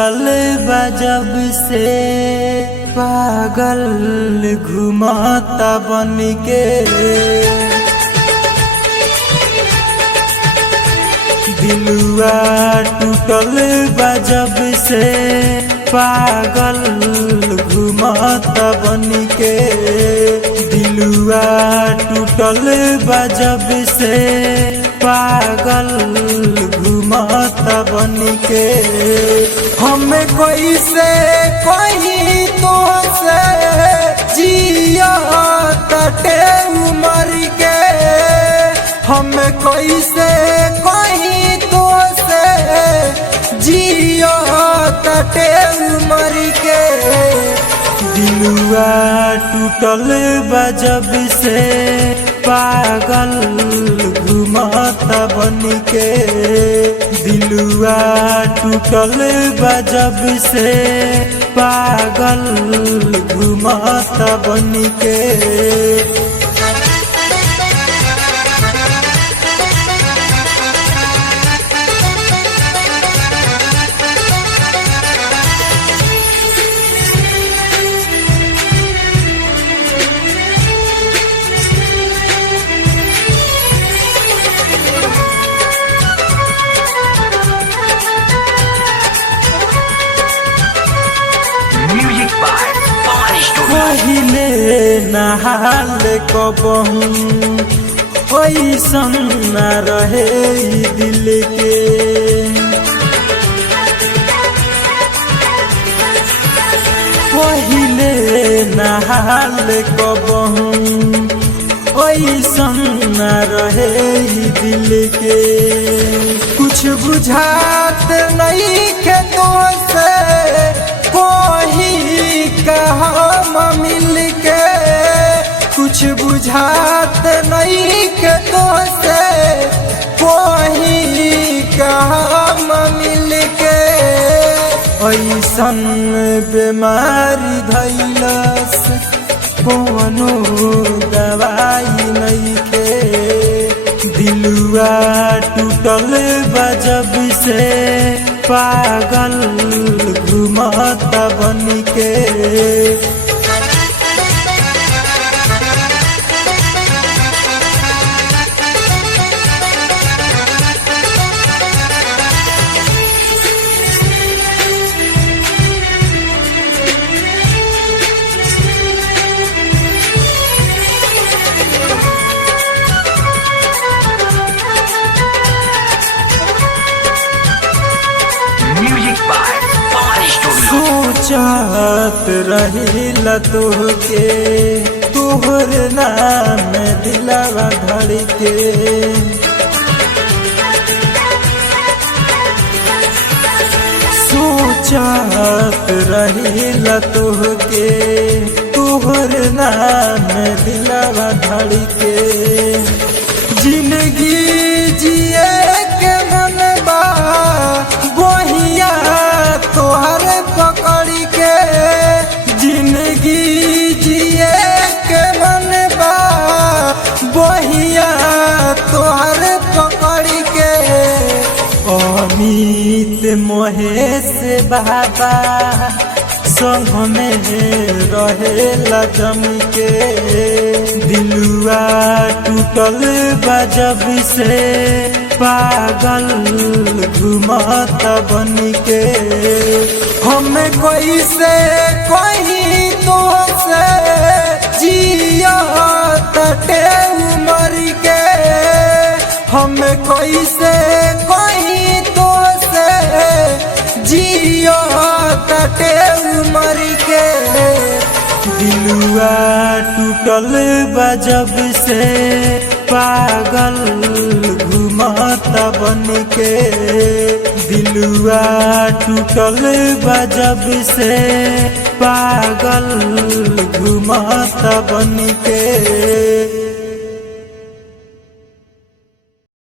पागल बजब से पागल घुमाता बन के दिलवा टूटल बजब से पागल घुमाता बन के दिलवा टूटल बजब से पागल घुमाता बन के हमें कोई से कोई तो से जिया तटे उमर के हमें कोई से कोई तो से जिया तटे उमर के दिलवा टूटल बजब से पागल घुमाता बन के दिलवा टूटल बजब से पागल घुमाता बन के पहिले नहाल कबहू ओइसन न रहे दिल के पहिले नहाल कबहू ओइसन न रहे दिल के कुछ बुझात नहीं के तो से कोई कहा मिल के कुछ बुझात नहीं के तो से कोई कहा मिल के ऐसन बीमारी धैलस कोनो दवाई नहीं के दिलवा टूटल बजब से पागल घुमाता बन के सोचत रही तोहके तोहर नाम दिलवा धड़ के सोचत रही तोहके तोहर नाम दिलवा धड़ के जिंदगी जिए के मन बा गोहिया तोहर पकड़ के जिंदगी जिए के मन बा बहिया तोहर पकड़ के अमित महेश बाबा संग में रहेला जम के दिलवा टूटल बजब से पागल घुमाता बन के हमें कोई से कोई तो से जिया तटे उमर के हमें कोई से कोई तो से जिया तटे उमर के दिलवा टूटल बजब से पागल घुमाता बन के दिलवा टूटल बजब से पागल घुमाता बन के